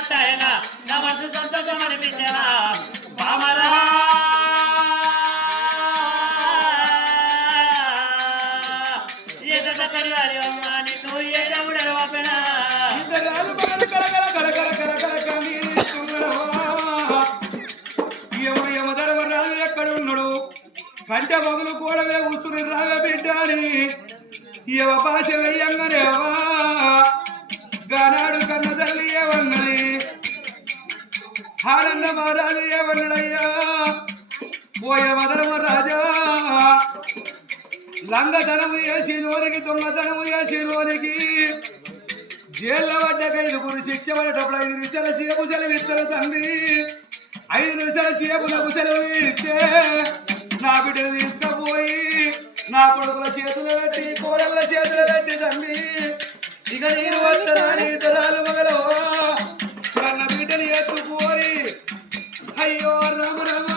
పట్టాయనా నా మనసు సంతోషం అనిపించానా బామరా కంట మొగలు కూడా కూర్చుని రాగ బిడ్డాని ఇవ భాష వెయ్యంగానే గానాడు కన్న తల్లి ఏమన్నది ఆనంద మహారాజు ఏమన్నాడయ్యా పోయ మదరమ రాజా లంగతనము చేసి నోరికి దొంగతనము చేసి నోరికి జైల్లో పడ్డ ఖైదుకుని శిక్ష పడేటప్పుడు 5 నిమిషాల సేపు సెలవు ఇస్తారు తండ్రి 5 నిమిషాల సేపు నాకు సెలవు ఇస్తే నా బిడ్డను తీసుకుపోయి నా కొడుకుల చేతులు పెట్టి కోడళ్ళ చేతులు పెట్టి తండ్రి ఇక నేను వస్తాను తరాలు మగలో కన్న బిడ్డని ఎత్తుకోరి అయ్యో రామ రామ